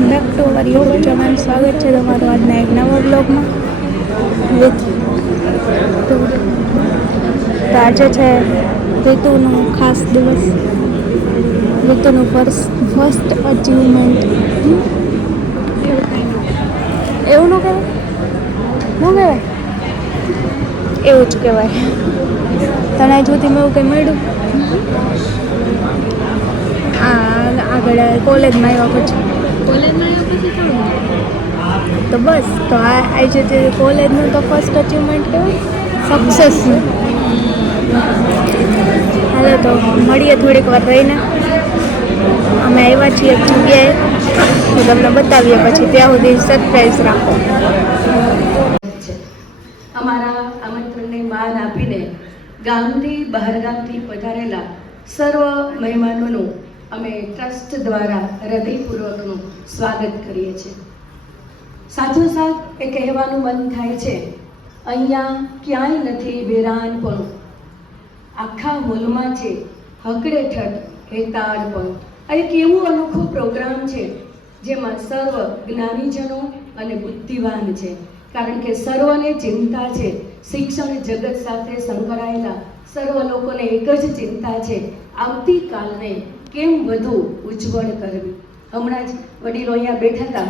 Welcome back to our YouTube channel. સ્વાગત છે તમારું આજના એક નવા બ્લોગમાં વિથ તો આજે છે ઋતુનો ખાસ દિવસ, ઋતુનું ફર્સ્ટ અચીવમેન્ટ. એવું ન કહેવાય, એવું જ કહેવાય. તને સુધી મેં એવું કંઈ મળ્યું આગળ કોલેજમાં આવ્યા પછી તો બસ તો આજે તે કોલેજનું તો ફર્સ્ટ અચીવમેન્ટ કહેવાય, સક્સેસનું. હાલો તો મળીએ થોડીક વાર રહીને. અમે આવ્યા છીએ જગ્યાએ તો તમને બતાવીએ, પછી ત્યાં સુધી સરપ્રાઈઝ રાખો. અમારા આમંત્રણને માન આપીને ગામથી બહારગામથી પધારેલા સર્વ મહેમાનોનું અમે ટ્રસ્ટ દ્વારા હૃદયપૂર્વકનું સ્વાગત કરીએ છીએ. સાથોસાથ એ કહેવાનું મન થાય છે, અહીંયા ક્યાંય નથી વેરાનપણું, આખા હોલમાં છે હકડેઠઠ હેતાળપણું. આ એક એવું અનોખો પ્રોગ્રામ છે જેમાં સર્વ જ્ઞાનીજનો અને બુદ્ધિવાન છે, કારણ કે સર્વને ચિંતા છે શિક્ષણ જગત સાથે સંકળાયેલા સર્વ લોકોને એક જ ચિંતા છે, આવતીકાલને કેમ વધુ ઉજ્જવળ કરવી. હમણાં જ વડીલો અહીંયા બેઠા હતા.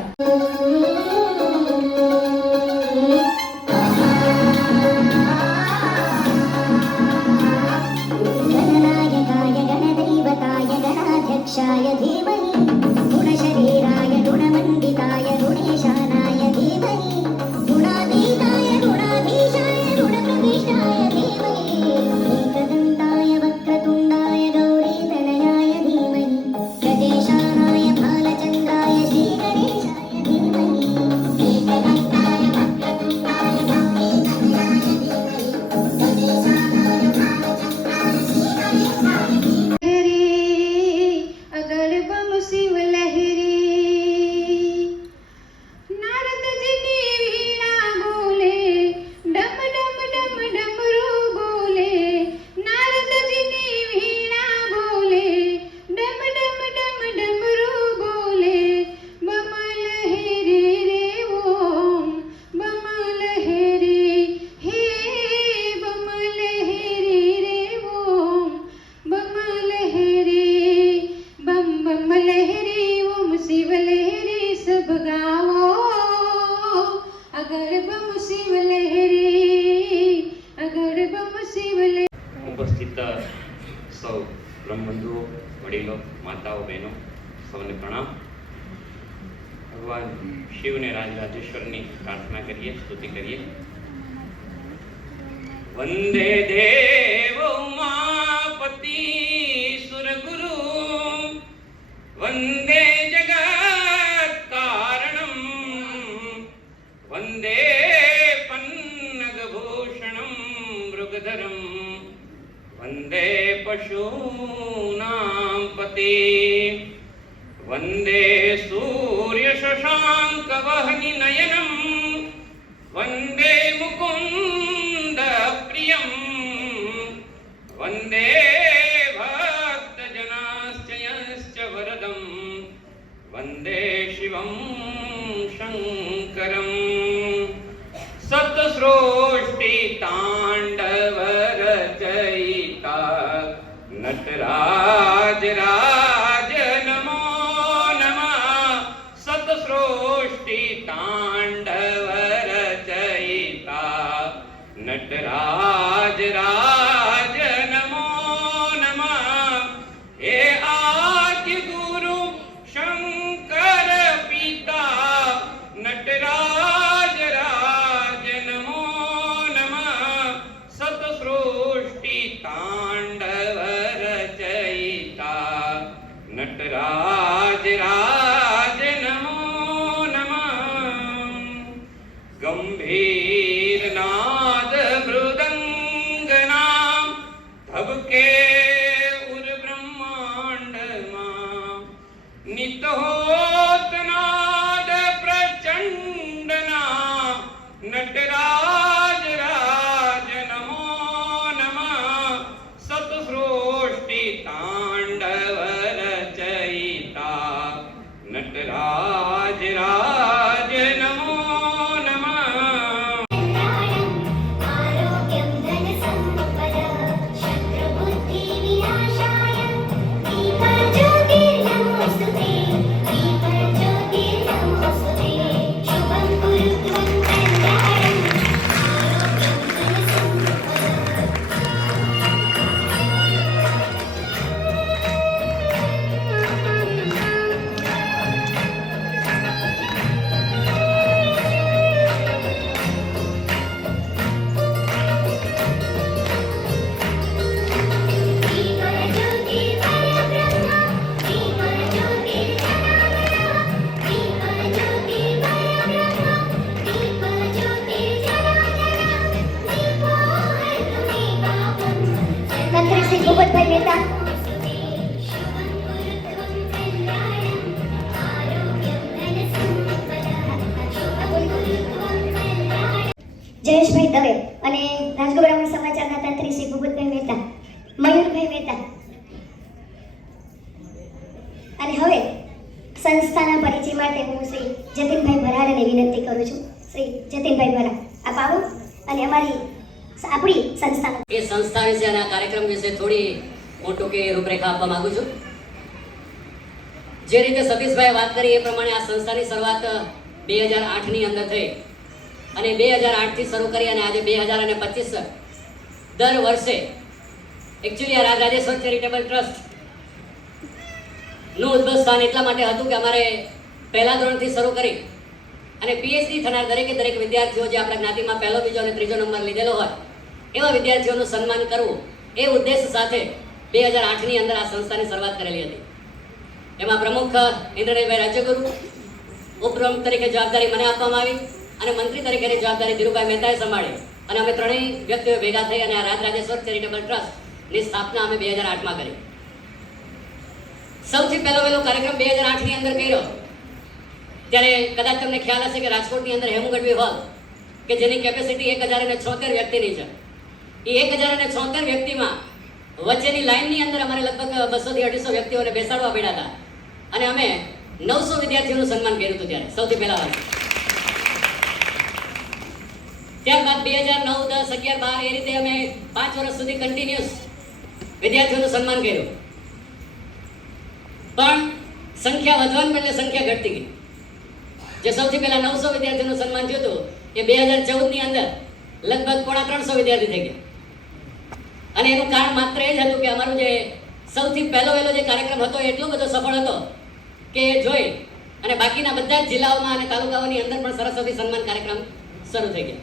ઉપસ્થિત સૌ બ્રહ્મબંધુઓ, વડીલો, માતાઓ, બહેનો, સૌને પ્રણામ. ભગવાન શિવને રાજરાજેશ્વરની પ્રાર્થના કરીએ, સ્તુતિ કરીએ. વંદે દેવ ઉમાપતિ સુરગુરુ, વંદે જગત કારણમ, વંદે પન્નગભૂષણમ મૃગધરમ, વંદે પશૂનાં પતે, વંદે સૂર્ય શશાંક વહનિ નયનમ, વંદે મુકુંદ પ્રિયમ, વંદે ભક્તજનાશ્ચયશ્ચ વરદમ, વંદે શિવમ શંકરમ. સપ્તસૃષ્ટિ તાંડવ રચયિતા નટરાજ રાજ નમો નમઃ. સપ્તસૃષ્ટિ તાંડવ રચયિતા નટરાજ રાજ નમો નમઃ. હે આદ્ય ગુરુ શંકર પિતા નટરાજ રાજ નમો નમઃ. સપ્તસૃષ્ટિ તાંડવ રચયિતા નટરાજ રાજ નમો નમઃ. ગંભીર નાદ મૃદંગના ધબકે ઉર બ્રહ્માંડમાં, નિતહોત નાદ પ્રચંડના નટરાજ રાજ નમો નમઃ. સપ્તસૃષ્ટિ તાંડવ રચયિતા મહેતા. અને હવે સંસ્થાના પરિચય માટે હું શ્રી જતીનભાઈ ભરાડાને વિનંતી કરું છું. શ્રી જતીનભાઈ ભરા, આપ આવો અને આપણી સંસ્થા એ સંસ્થા વિશે અને આ કાર્યક્રમ વિશે થોડી હું ટૂંકી રૂપરેખા આપવા માંગુ છું. જે રીતે સતીશભાઈ વાત કરી એ પ્રમાણે આ સંસ્થાની શરૂઆત 2008ની અંદર થઈ અને 2008થી શરૂ કરી અને આજે 2025 દર વર્ષે એકચ્યુઅલી આ રાજરાજેશ્વર ચેરિટેબલ ટ્રસ્ટ નું ઉદ્ભવ સ્થાન એટલા માટે હતું કે અમારે પહેલા ધોરણથી શરૂ કરી અને પીએચડી થનાર દરેકે દરેક વિદ્યાર્થીઓ જે આપણા જ્ઞાતિમાં પહેલો, બીજો અને ત્રીજો નંબર લીધેલો હોય એવા વિદ્યાર્થીઓનું સન્માન કરવું એ ઉદ્દેશ સાથે 2008ની અંદર આ સંસ્થાની શરૂઆત કરેલી હતી. એમાં પ્રમુખ ઇન્દ્રનીલભાઈ રાજ્યગુરુ, ઉપપ્રમુખ તરીકે જવાબદારી મને આપવામાં આવી અને મંત્રી તરીકેની જવાબદારી ધીરુભાઈ મહેતાએ સંભાળી અને અમે ત્રણેય વ્યક્તિઓ ભેગા થઈ અને આ રાજરાજેશ્વર ચેરિટેબલ ટ્રસ્ટની સ્થાપના અમે 2008માં કરી. સૌથી પહેલો કાર્યક્રમ 2008ની અંદર કર્યો ત્યારે કદાચ તમને ખ્યાલ હશે કે રાજકોટની અંદર હેમુ ગઢવી હોલ કે જેની કેપેસિટી 1076 વ્યક્તિની છે. એ 1076 વ્યક્તિમાં વચ્ચેની લાઇનની અંદર અમારે લગભગ 200 થી 250 વ્યક્તિઓને બેસાડવા પડ્યા હતા અને અમે 900 વિદ્યાર્થીઓનું સન્માન કર્યું હતું ત્યારે સૌથી પહેલા વાર. ત્યારબાદ 2009, 10, 11, 12 એ રીતે અમે 5 વર્ષ સુધી કન્ટિન્યુઅસ વિદ્યાર્થીઓનું સન્માન કર્યું. પણ સંખ્યા વધવાને બદલે સંખ્યા ઘટતી ગઈ. જે સૌથી પહેલા 900 વિદ્યાર્થીઓનું સન્માન થયું હતું એ 2014ની અંદર લગભગ 350 વિદ્યાર્થી થઈ ગયા. અને એનું કારણ માત્ર એ જ હતું કે અમારું જે સૌથી પહેલો જે કાર્યક્રમ હતો એટલો બધો સફળ હતો કે જોઈ અને બાકીના બધા જ જિલ્લાઓમાં અને તાલુકાઓની અંદર પણ સરસ્વતી સન્માન કાર્યક્રમ શરૂ થઈ ગયા.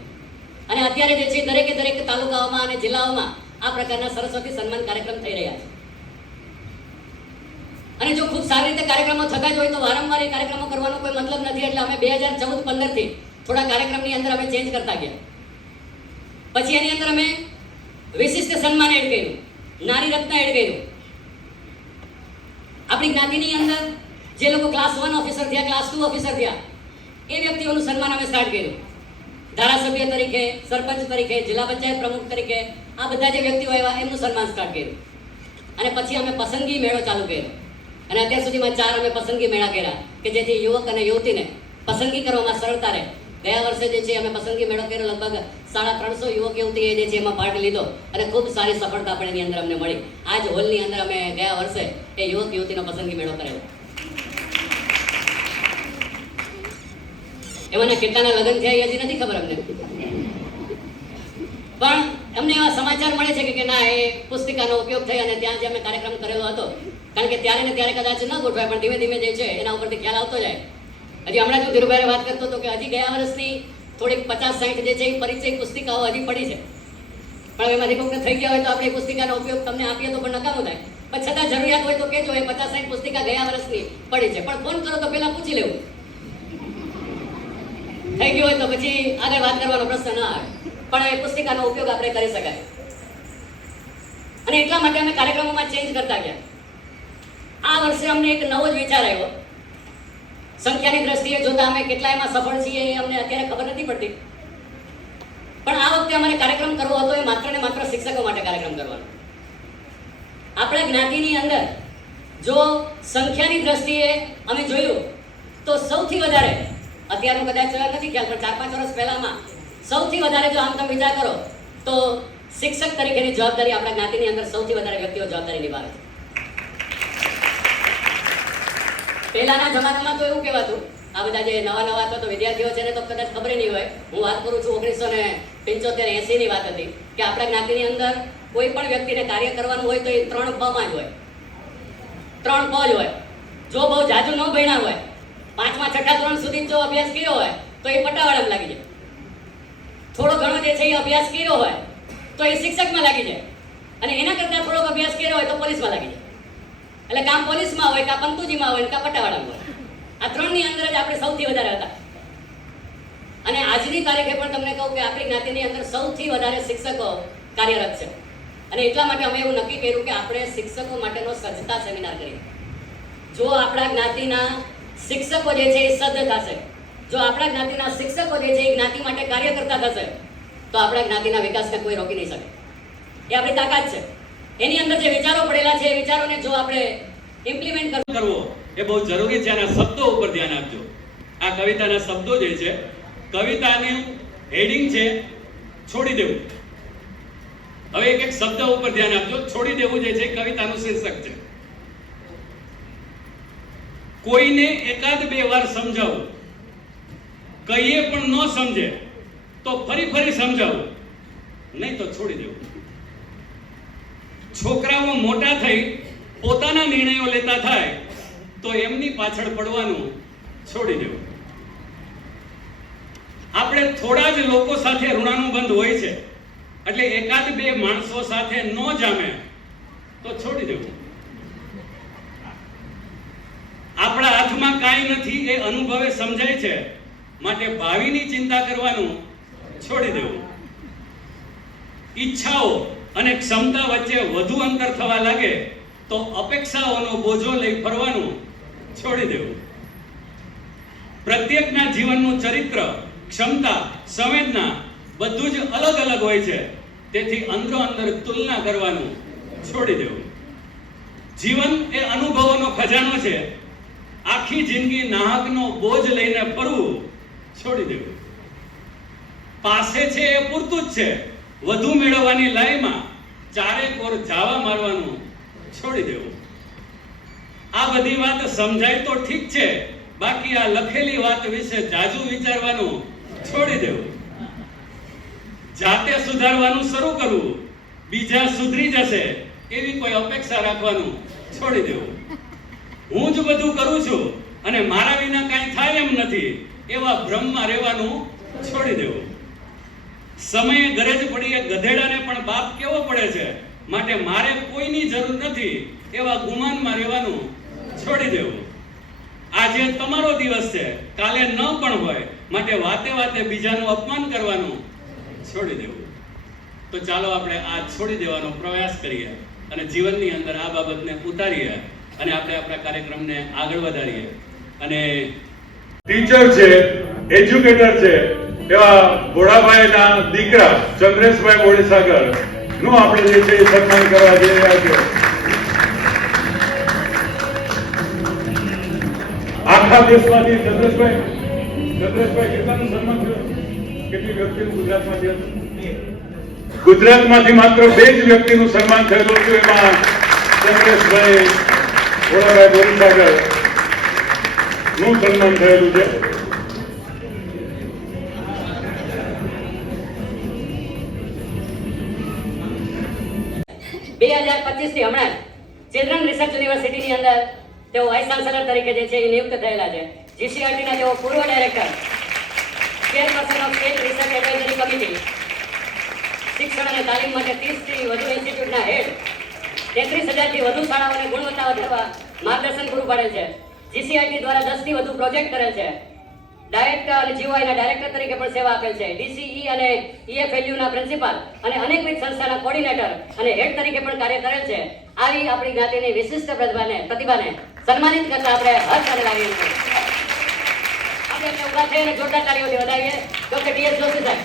અને અત્યારે જે છે દરેકે દરેક તાલુકાઓમાં અને જિલ્લાઓમાં આ પ્રકારના સરસ્વતી સન્માન કાર્યક્રમ થઈ રહ્યા છે. અને જો ખૂબ સારી રીતે કાર્યક્રમો થતા જ હોય તો વારંવાર એ કાર્યક્રમો કરવાનો કોઈ મતલબ નથી. એટલે અમે 2014-15થી થોડા કાર્યક્રમની અંદર અમે ચેન્જ કરતા ગયા. પછી એની અંદર અમે વિશિષ્ટ સન્માન એડ કર્યું, નારી રત્ન એડ કર્યું. આપણી જ્ઞાતિની અંદર જે લોકો ક્લાસ 1 ઓફિસર થયા, ક્લાસ 2 ઓફિસર થયા એ વ્યક્તિઓનું સન્માન અમે સ્ટાર્ટ કર્યું. ધારાસભ્ય તરીકે, સરપંચ તરીકે, જિલ્લા પંચાયત પ્રમુખ તરીકે આ બધા જે વ્યક્તિઓ આવ્યા એમનું સન્માન સ્ટાર્ટ કર્યું. અને પછી અમે પસંદગી મેળો ચાલુ કર્યો અને અત્યાર સુધીમાં 4 અમે પસંદગી મેળા કર્યા કે જેથી યુવક અને યુવતીને પસંદગી કરવામાં સરળતા રહે. ગયા વર્ષે જે છે અમે પસંદગી મેળો કર્યો, લગભગ 350 યુવક યુવતીએ જે છે એમાં ભાગ લીધો અને ખૂબ સારી સફળતા પણ એની અંદર અમને મળી. આ જ હોલની અંદર અમે ગયા વર્ષે એ યુવક યુવતીનો પસંદગી મેળો કરેલો. એમાંના કેટલાના લગ્ન થયા એ હજી નથી ખબર અમને, પણ અમને એવા સમાચાર મળે છે કે ના એ પુસ્તિકાનો ઉપયોગ થઈ અને ત્યાં જે અમે કાર્યક્રમ કરેલો હતો, કારણ કે ત્યારે ને ત્યારે કદાચ ન ગોઠવાય પણ ધીમે ધીમે જે છે એના ઉપરથી ખ્યાલ આવતો જાય. હજી હમણાં જો ધીરુભાઈ વાત કરતો હતો કે હજી ગયા વર્ષની થોડીક 50-60 જે છે એ પરિચય પુસ્તિકાઓ હજી પડી છે, પણ એમાંથી કોઈને થઈ ગયા હોય તો આપણે એ પુસ્તિકાનો ઉપયોગ તમને આપીએ તો પણ નકામું થાય. પણ છતાં જરૂરિયાત હોય તો કહેજો, એ 50-60 પુસ્તિકા ગયા વર્ષની પડી છે, પણ ફોન કરો તો પહેલા પૂછી લેવું. થઈ ગયું હોય તો પછી આગળ વાત કરવાનો પ્રશ્ન ન આવે, પણ એ પુસ્તિકાનો ઉપયોગ આપણે કરી શકાય. અને એટલા માટે અમે કાર્યક્રમોમાં ચેન્જ કરતા ગયા. આ વર્ષે અમને એક નવો જ વિચાર આવ્યો. સંખ્યાની દ્રષ્ટિએ જોતા અમે કેટલા એમાં સફળ છીએ એ અમને અત્યારે ખબર નથી પડતી, પણ આ વખતે અમારે કાર્યક્રમ કરવો હતો એ માત્ર ને માત્ર શિક્ષકો માટે કાર્યક્રમ કરવાનો. આપણા જ્ઞાતિની અંદર જો સંખ્યાની દ્રષ્ટિએ અમે જોયું તો સૌથી વધારે, અત્યારનું કદાચ નથી ખ્યાલ પણ 4-5 વર્ષ પહેલામાં સૌથી વધારે જો આમ તમે વિચાર કરો તો શિક્ષક તરીકેની જવાબદારી આપણા જ્ઞાતિની અંદર સૌથી વધારે વ્યક્તિઓ જવાબદારી નિભાવે છે. પહેલાના જમાનામાં તો એવું કહેવાતું, આ બધા જે નવા હતા તો વિદ્યાર્થીઓ છે ને તો કદાચ ખબર નહીં હોય, હું વાત કરું છું 1975-80 ની વાત હતી કે આપણા જ્ઞાતિની અંદર કોઈ પણ વ્યક્તિને કાર્ય કરવાનું હોય તો એ 3 પમાં જ હોય, 3 પ જ હોય. જો બહુ જાજુ ન ભણ્યા હોય, 5મા 6ઠા ધોરણ સુધી જો અભ્યાસ કર્યો હોય તો એ પટાવાળામાં લાગી જાય. થોડો ઘણો જે છે એ અભ્યાસ કર્યો હોય તો એ શિક્ષકમાં લાગી જાય, અને એના કરતાં થોડોક અભ્યાસ કર્યો હોય તો પોલીસમાં લાગી જાય. એટલે કામ પોલીસમાં હોય, કાં પંતુજીમાં હોય, કાં પટાવાળામાં હોય. આ 3ની અંદર જ આપણે સૌથી વધારે હતા. અને આજની તારીખે પણ તમને કહું કે આપણી જ્ઞાતિની અંદર સૌથી વધારે શિક્ષકો કાર્યરત છે. અને એટલા માટે અમે એવું નક્કી કર્યું કે આપણે શિક્ષકો માટેનો સજ્જતા સેમિનાર કરીએ. જો આપણા જ્ઞાતિના શિક્ષકો જે છે એ સજ્જ થશે, જો આપણા જ્ઞાતિના શિક્ષકો જે છે એ જ્ઞાતિ માટે કાર્ય કરતા થશે તો આપણા જ્ઞાતિના વિકાસને કોઈ રોકી નહીં શકે. એ આપણી તાકાત છે. એની અંદર જે વિચારો પડેલા છે એ વિચારોને જો આપણે ઇમ્પ્લિમેન્ટ કરવો એ બહુ જરૂરી છે. આના શબ્દો ઉપર ધ્યાન આપજો. આ કવિતાના શબ્દો જે છે, કવિતાનું હેડિંગ છે છોડી દેવું. હવે એક એક શબ્દ ઉપર ધ્યાન આપજો. છોડી દેવું જે છે કવિતાનું શીર્ષક છે. કોઈને એકાદ બે વાર સમજાવું, કહીએ પણ ન સમજે તો ફરી સમજાવું, નહીં તો છોડી દેવું. છોકરાઓ મોટા થઈ પોતાના નિર્ણયો લેતા થાય તો એમની પાછળ પડવાનું છોડી દેવું. આપણે થોડા જ લોકો સાથે ઋણાનુબંધ હોય છે, એટલે એકાદ બે માણસો સાથે ન જામે તો છોડી દેવું. આપણા હાથમાં કાંઈ નથી એ અનુભવે સમજાય છે, માટે ભાવિની ચિંતા કરવાનું છોડી દેવું. ઈચ્છાઓ અને ક્ષમતા વચ્ચે વધુ અંતર થવા લાગે તો અપેક્ષાઓનો બોજો લઈ ફરવાનું છોડી દેવું. પ્રત્યેકના જીવનનું ચરિત્ર, ક્ષમતા, સંવેદના બધું જ અલગ અલગ હોય છે, તેથી અંદરો અંદર તુલના કરવાનું છોડી દેવું. જીવન એ અનુભવોનો ખજાનો છે. આખી જિંદગી નાહકનો બોજ લઈને ફરવું છોડી દેવું. પાસે છે એ પૂરતું જ છે, વધુ મેળવવાની લાઈમાં ચારેકોર જાવા મારવાનું છોડી દેવું. આ બધી વાત સમજાય તો ઠીક છે, બાકી આ લખેલી વાત વિશે જાજુ વિચારવાનું છોડી દેવું. જાતે સુધારવાનું શરૂ કરવું, બીજા સુધરી જશે એવી કોઈ અપેક્ષા રાખવાનું છોડી દેવું. હું જ બધું કરું છું અને મારા વિના કાંઈ થાય એમ નથી એવા ભ્રમમાં રહેવાનું છોડી દેવું. સમયે ગરજ પડીએ ગધેડાને પણ બાપ કેવો પડે છે, માટે મારે કોઈની જરૂર નથી એવા ગુમાનમાં રહેવાનું છોડી દેવું. આજે તમારો દિવસ છે, કાલે ન પણ હોય, માટે વાતે વાતે બીજાનું અપમાન કરવાનું છોડી દેવું. તો ચાલો આપણે આ છોડી દેવાનો પ્રયાસ કરીએ અને જીવનની અંદર આ બાબતને ઉતારીએ અને આપણે આપણા કાર્યક્રમને આગળ વધારીએ. અને ટીચર છે, એજ્યુકેટર છે એવા ભોળાભાઈના દીકરા ચંદ્રેશભાઈ બોડીસાગર નું આપણે જે છે એ સન્માન કરવા જઈ રહ્યા છે. આખા દેશમાંથી ચંદ્રેશભાઈ કેટલાનું સન્માન થયું? કેટલી વ્યક્તિનું ગુજરાતમાંથી હતું? ગુજરાતમાંથી માત્ર 2 જ વ્યક્તિનું સન્માન થયેલું હતું. એમાં ચંદ્રેશભાઈ ભોળાભાઈ બોડીસાગર નું સન્માન થયેલું છે. 2025 થી હમણાં ચિલ્ડ્રન રિસર્ચ યુનિવર્સિટીની અંદર તેઓ વાઇસ ચાન્સેલર તરીકે જે છે એ નિયુક્ત થયેલા છે. જીસીઆરટીના તેઓ પૂર્વ director, chairperson of state research advisory committee, શિક્ષણ અને તાલીમ માટે 30 થી વધુ ઇન્સ્ટિટ્યૂટના હેડ, 33,000 થી વધુ શાળાઓને ગુણવત્તા વધારવા માર્ગદર્શન પૂરું પાડેલ છે. જીસીઆરટી દ્વારા 10 થી વધુ પ્રોજેક્ટ કરેલ છે. ડાયરેક્ટર અને જીઓઆઈના ડાયરેક્ટર તરીકે પણ સેવા આપેલ છે. ડીસીઈ અને ઈએફએલયુના પ્રિન્સિપાલ અને અનેકવિધ સંસ્થાના કોર્ડિનેટર અને હેડ તરીકે પણ કાર્ય કરેલ છે. આવી આપણી જ્ઞાતિની વિશિષ્ટ પ્રતિભાને સન્માનિત કરતા આપણે હર્ષ અને લાગણી આપણે ઉભા થઈને જોરદાર તાળીઓથી વધાવીએ ડોક્ટર ડીએસ જોશી સાહેબ.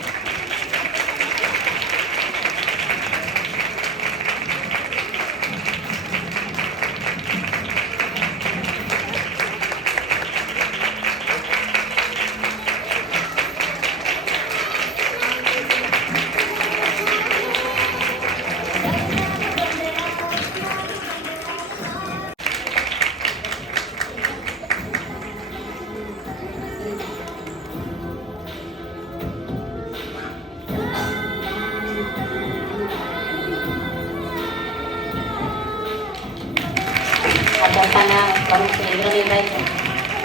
સંસ્થાના પ્રમુખ શ્રી ઇન્દ્રનીલભાઈ છે,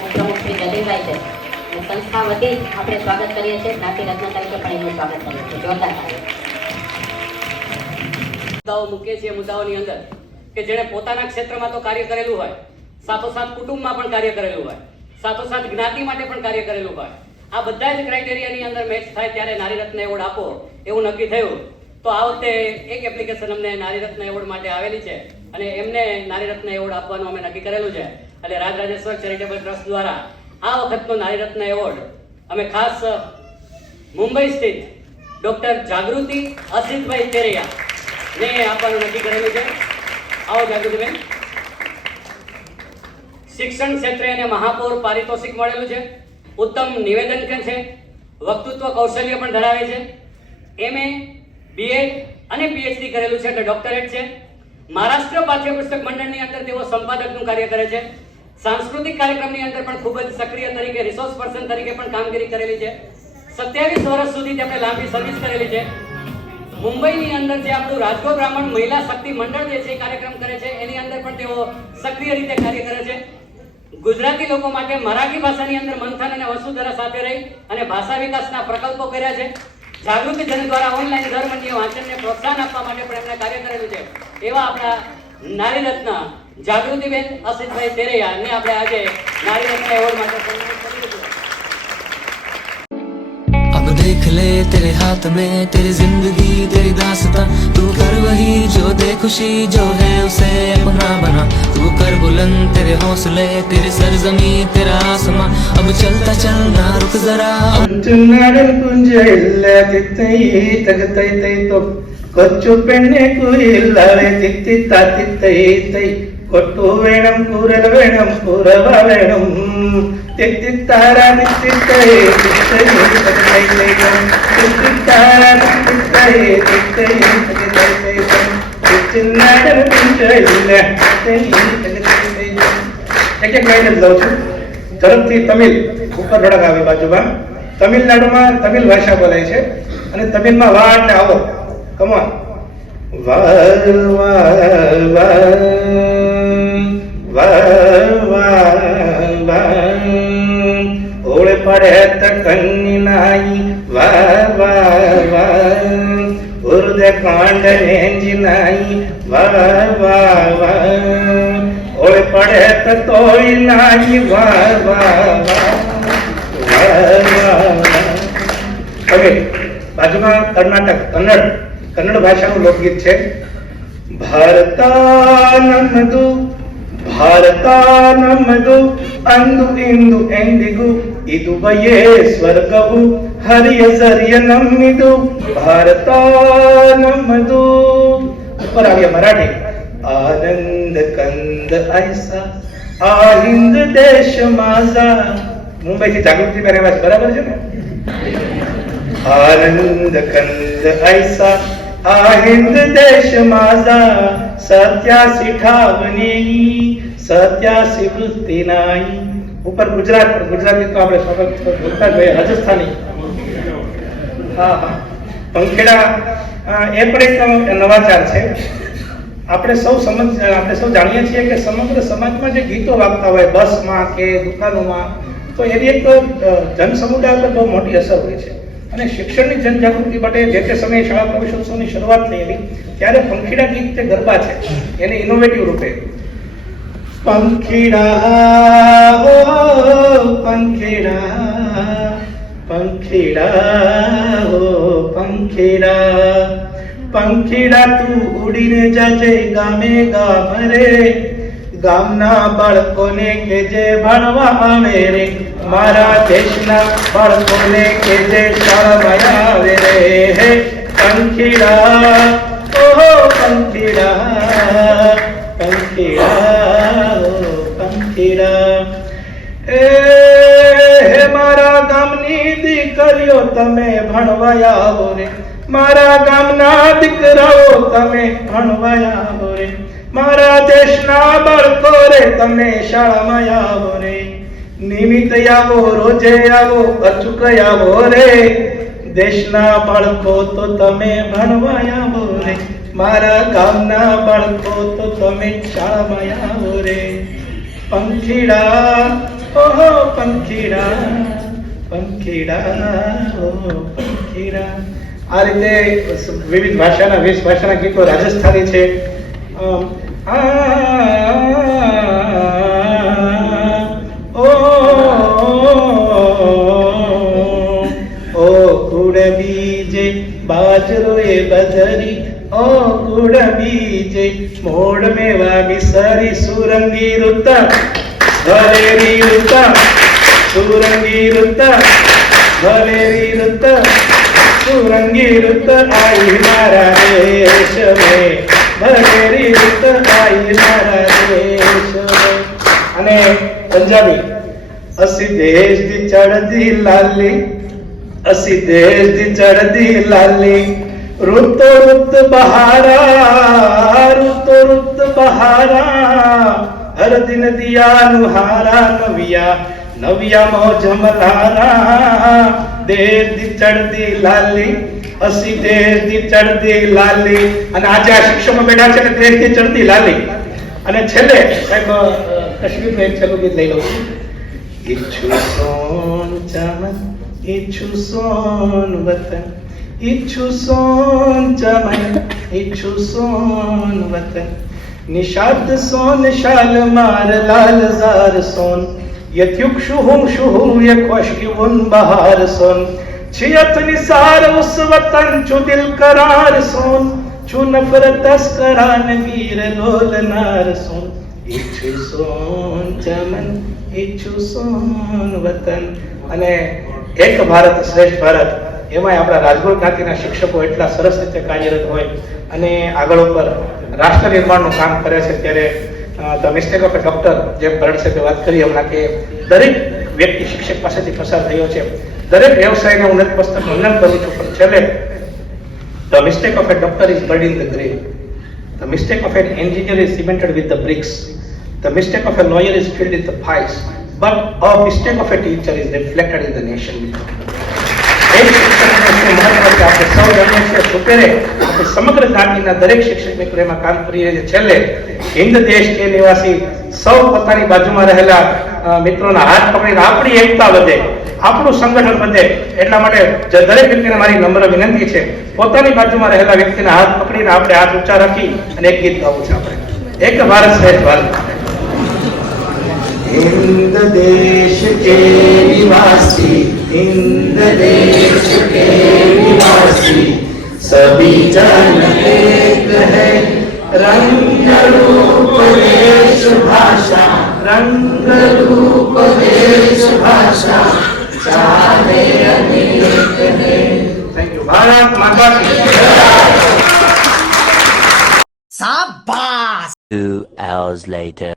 ઉપપ્રમુખ શ્રી જતીનભાઈ છે. સંસ્થા વતી આપણે સ્વાગત કરીએ છીએ. જ્ઞાતિ રત્ન તરીકે પણ એમનું સ્વાગત કરીએ છીએ. જોરદાર મુદ્દાઓ મૂકીએ છીએ. મુદ્દાઓની અંદર કે જેણે પોતાના ક્ષેત્રમાં તો કાર્ય કરેલું હોય, સાથોસાથ કુટુંબમાં પણ કાર્ય કરેલું હોય, સાથોસાથ જ્ઞાતિ માટે પણ કાર્ય કરેલું હોય, આ બધા જ ક્રાઇટેરિયાની અંદર મેચ થાય ત્યારે નારી રત્ન એવોર્ડ આપો એવું નક્કી થયું. તો આ વખતે એક એપ્લિકેશન અમને નારી રત્ન એવોર્ડ માટે આવેલી છે અને એમને નારી રત્ન એવોર્ડ આપવાનું અમે નક્કી કરેલું છે. એટલે રાજરાજેશ્વર ચેરિટેબલ ટ્રસ્ટ દ્વારા આ વખતનો નારી રત્ન એવોર્ડ અમે ખાસ મુંબઈ સ્થિત ડોક્ટર જાગૃતિ અસિતભાઈ તેરૈયા ને આપવાનું નક્કી કરેલું છે. આવો જાગૃતિબેન. શિક્ષણ ક્ષેત્રે એને મહાપૌર પારિતોષિક મળેલું છે. ઉત્તમ નિવેદન છે, વક્તૃત્વ કૌશલ્ય પણ ધરાવે છે. MA, BEd અને PhD કરેલું છે, એટલે ડોક્ટરેટ છે. મહારાષ્ટ્ર પાઠ્યપુસ્તક મંડળની અંદર તેઓ સંપાદકનું કાર્ય કરે છે. સાંસ્કૃતિક કાર્યક્રમની અંદર પણ ખૂબ જ સક્રિય તરીકે રિસોર્સ પર્સન તરીકે પણ કામગીરી કરેલી છે. 27 વર્ષ સુધી તેમણે લાંબી સર્વિસ કરેલી છે. મુંબઈની અંદર જે આપણું રાજકોટ બ્રાહ્મણ મહિલા શક્તિ મંડળ જે છે એ કાર્યક્રમ કરે છે, એની અંદર પણ તેઓ સક્રિય રીતે કાર્ય કરે છે. ગુજરાતી લોકો માટે મરાઠી ભાષાની અંદર મંથન અને વસુંધરા સાથે રહી અને ભાષા વિકાસના પ્રકલ્પો કર્યા છે. જાગૃતિ જન દ્વારા ઓનલાઈન દર મંડીય વાંચનને પ્રોત્સાહન આપવા માટે પણ એમણે કાર્ય કરેલું છે. એવા આપણા નારી રત્ન જાગૃતિબેન અસિતભાઈ તેરૈયા ને આપણે આજે નારી રત્ન એવોર્ડ માટે સન્માનિત કર્યું છે. अब देख ले तेरे हाथ में तेरी जिंदगी तेरी दास्तां तू कर वही जो दे खुशी जो है उसे अपना बना तू कर बुलंद तेरे हौसले तेरी सरजमी तेरा आसमां अब चलता चल ना रुक जरा ചുന്നാടൻ കുഞ്ചയില്ല തിത്തൈ തകത്തൈ തൈ തോ കൊച്ചു പെണ്ണെ കുയില്ലാതെ തിത്തിത്താ തിത്തൈ തൈ കൊട്ടു വേണം കൂരൽ വേണം കൂരവ വേണം തിത്തിത്താര തിത്തിത്തൈ തിത്തൈ തകത്തൈ തൈ തിത്തിത്താര തിത്തിത്തൈ തിത്തൈ തകത്തൈ തൈ ചുന്നാടൻ കുഞ്ചയില്ല തിത്തൈ തകത്തൈ തൈ એક લાઈન જ લઉં છું. ઝડપથી તમિલ ઉપર ધડક આવે બાજુમાં. તમિલનાડુમાં તમિલ ભાષા બોલાય છે અને તમિલમાં વા એટલે આવો. કમોન. વા વા વા વા વા વા ઓળે પડે તો કન્ની નાઈ વા વા વા ઉર્દે કાંડ નેંજી નાઈ વા વા વા ઓળે પડે તો તોય નાઈ વા વા વા હવે બાજુમાં કર્ણાટક કન્નડ ભાષાનું લોકગીત છે. ಭಾರತಾನಮ್ಮದು ಭಾರತಾನಮ್ಮದು ಅಂದು ಇಂದು ಎಂದಿಗೂ ಇದು ಬಯೇ ಸ್ವರ್ಗವು ಹರಿಯ ಸರಿಯ ನಮ್ಮಿದು ಭಾರತಾನಮ್ಮದು. ઉપર આવ્યા મરાઠી. આનંદ કંદ ऐसा આ હિન્દ દેશ માઝા. મુંબઈથી જાગૃતિ માં રહેવા છે, બરાબર છે ને? આનંદ કંદ ऐसा આ હિન્દ દેશ માઝા 87 ઠાવની 87 વૃત્તિ નાઈ. ઉપર ગુજરાત, ગુજરાતી તો આપણે સ્વાગત બોલતા જ હોઈએ. રાજસ્થાની હા હા પંખેડા એ પણ એક નવાચાર છે. આપણે સૌ જાણીએ છીએ કે સમગ્ર સમાજમાં જે ગીતો વાગતા હોય બસમાં કે દુકાનોમાં, તો એની એક જન સમુદાય પર બહુ મોટી અસર હોય છે. અને શિક્ષણની જનજાગૃતિ માટે જે તે સમયે શાળા પ્રવેશોત્સવની શરૂઆત થયેલી ત્યારે પંખીડા ગીત જે ગરબા છે એને ઇનોવેટિવ રૂપે પંખીડા ઓ પંખીડા પંખીડા ઓ પંખીડા પંખીડા તું ઉડીને જાજે ગામે ગામ રે ગામના બાળકોને કેજે ભણવા આવે રે મારા દેશના બાળકોને કેજે શાળામાં આવે રે હે પંખીડા ઓહો પંખીડા પંખીડા ઓ પંખીડા એ હે મારા ગામની દીકરીઓ તમે ભણવા આવો રે મારા ગામના દીકરાઓ તમે ભણવા આવો રે મારા દેશના બાળકો રે તમે શાળામાં આવો રે નિયમિત આવો રોજે આવો અચૂક આવો રે દેશના બાળકો તો તમે ભણવા આવો રે મારા ગામના બાળકો તો તમે શાળામાં આવો રે પંખીડા ઓહો પંખીડા પંખીડા ઓ પંખીડા. આ રીતે વિવિધ ભાષાના 20 ભાષાના ગીતો રાજસ્થાની છે. ઓ કુડ બીજે બાજરો એ બજરી ઓ કુડ બીજે મોડ મેવા મિસરી સુરંગી રુતા ભલેરી રુતા સુરંગી રુતા ભલેરી રુતા સુરંગી ઋત આઈ મારા દેશ મેં, ભરેરી ઋત આઈ મારા દેશ મેં. અને પંજાબી અસી દેશ દી ચડદી લાલી, અસી દેશ દી ચડદી લાલી, ઋતો ઋત બહારા, ઋતો ઋત બહારા, હર દિન દિયા નુહારા, નવિયા નવિયા મોજ મલ્હારા. દેશ દી ચડદી લાલી, અસી દેશ દી ચડદી લાલી. અને આજે આ શિક્ષકો બેઠા છે ને દેશ દી ચડદી લાલી. અને છેલ્લે સાહેબ કશ્મીરનું એક છેલ્લું ગીત લઈ લઉં છું. ઈચ્છું સોન ચમન, ઈચ્છું સોન વતન, ઈચ્છું સોન ચમન, ઈચ્છું સોન વતન. નિષાદ સોન શાલમાર લાલ ઝાર સોન, યત્યુક શુહુમ શુહુમ યખવશ યુન બહાર સોન. छियत निसार उस वतन चु दिल करार सोन, चु नफरत अस्करान वीर लोल नार सोन. ઈચ્છું સોન ચમન, ઈચ્છું સોન વતન. અને એક ભારત શ્રેષ્ઠ ભારત, એમાંય આપણા રાજકોટ જ્ઞાતિના શિક્ષકો એટલા સરસ રીતે કાર્યરત હોય અને આગળ ઉપર રાષ્ટ્ર નિર્માણનું કામ કરે છે. ત્યારે the mistake of a doctor જે ભરત સાહેબે વાત કરી હમણાં કે દરેક વ્યક્તિ શિક્ષક પાસેથી પસાર થયો છે. દરેક વ્યવસાયને હું નતમસ્તક વંદન કરું છું, પણ છેલ્લે the mistake of a doctor is buried in the grave, the mistake of an engineer is cemented with the bricks, the mistake of a lawyer is filed with the files, but a mistake of a teacher is reflected in the nation. એક શિક્ષકનું શું મહત્વ છે આપણે સૌ જાણીએ છીએ. સુપેરે આપણે સમગ્ર જ્ઞાતિના દરેક શિક્ષક મિત્રો એમાં કામ કરી રહ્યા છે. છેલ્લે હિન્દ દેશ કે નિવાસી સૌ પોતાની બાજુમાં રહેલા મિત્રોના હાથ પકડીને આપણી એકતા વધે, આપણું સંગઠન વધે, એટલા માટે દરેક વ્યક્તિને મારી નમ્ર વિનંતી છે, પોતાની બાજુમાં રહેલા વ્યક્તિના હાથ પકડીને આપણે હાથ ઊંચા રાખી અને એક ગીત ગાવું છે આપણે. એક ભારત શ્રેષ્ઠ ભારત. हिंद देश के निवासी, हिंद देश के निवासी, सभी जन एक है, रंग रूप वेश भाषा, रंग रूप वेश भाषा, चाहे अनेक है. Thank you. भारत माता की शाबाश. 2 hours later.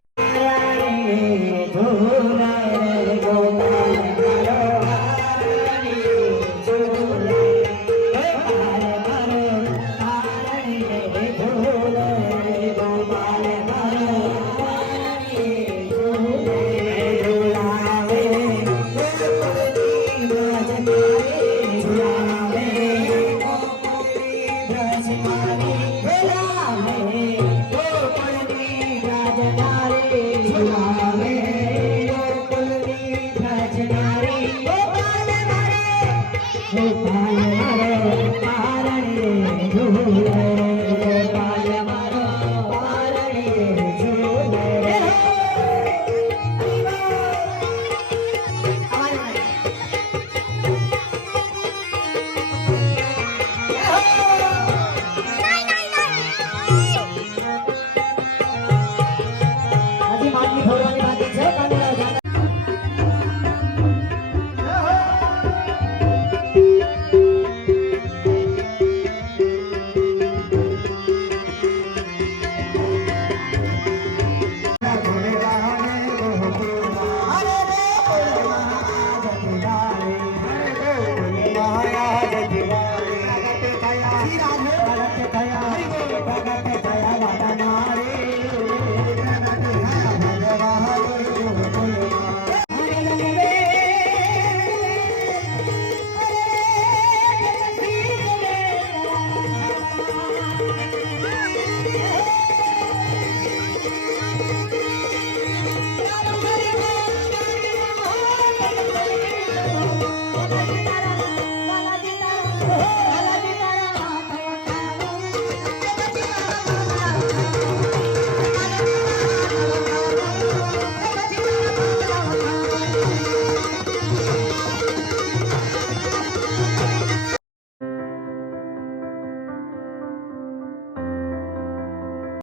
Radha